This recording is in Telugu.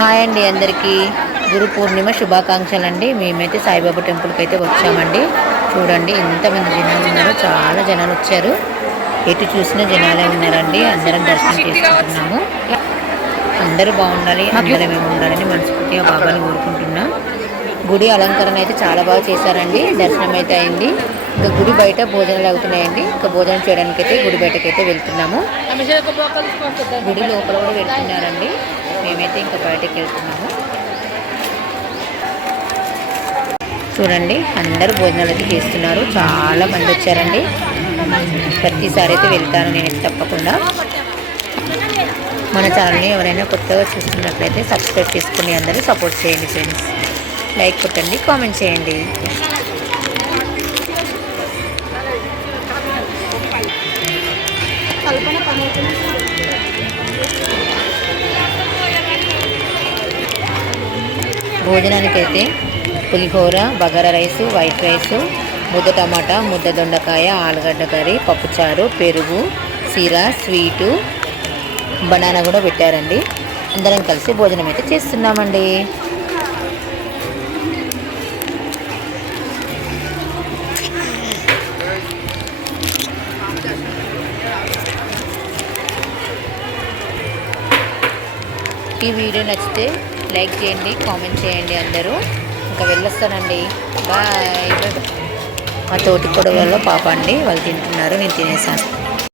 హాయ్ అండి అందరికీ గురు పూర్ణిమ శుభాకాంక్షలు అండి. మేమైతే సాయిబాబా టెంపుల్కి అయితే వచ్చామండి. చూడండి ఎంతమంది జనాలు ఉన్నారో, చాలా జనాలు వచ్చారు. ఎటు చూసినా జనాలే ఉన్నారండి. అందరం దర్శనం చేసుకుంటున్నాము. అందరూ బాగుండాలి, అందరం మేము ఉండాలని మనస్ఫూర్తిగా బాబాని కోరుకుంటున్నాం. గుడి అలంకరణ అయితే చాలా బాగా చేశారండి. దర్శనం అయితే అయింది. ఇంకా గుడి బయట భోజనాలు అవుతున్నాయండి. ఇంకా భోజనం చేయడానికి అయితే గుడి బయటకైతే వెళ్తున్నాము. గుడి లోపల కూడా వెళ్తున్నారండి. మేమైతే ఇంకా బయటకు వెళ్తున్నాము. చూడండి అందరూ భోజనాలు అయితే చేస్తున్నారు. చాలా మంది వచ్చారండి. ప్రతిసారి అయితే వెళ్తాను నేను తప్పకుండా. మన ఛానల్ని ఎవరైనా కొత్తగా చూస్తున్నట్లయితే సబ్స్క్రైబ్ చేసుకుని అందరూ సపోర్ట్ చేయండి ఫ్రెండ్స్. లైక్ కొట్టండి, కామెంట్ చేయండి. భోజనానికైతే పులిహోర, బగారా రైసు, వైట్ రైసు, ముద్ద టమాటా, ముద్ద దొండకాయ, ఆలుగడ్డ కర్రీ, పప్పుచారు, పెరుగు, సీరా, స్వీటు, బనానా కూడా పెట్టారండి. అందరం కలిసి భోజనం అయితే చేస్తున్నామండి. ఈ వీడియో నచ్చితే లైక్ చేయండి, కామెంట్ చేయండి. అందరూ ఇంకా వెళ్ళొస్తానండి. బాయ్. మా తోటి కొడవల్లో పాప అండి, వాళ్ళు తింటున్నారు, నేను తినేసాను.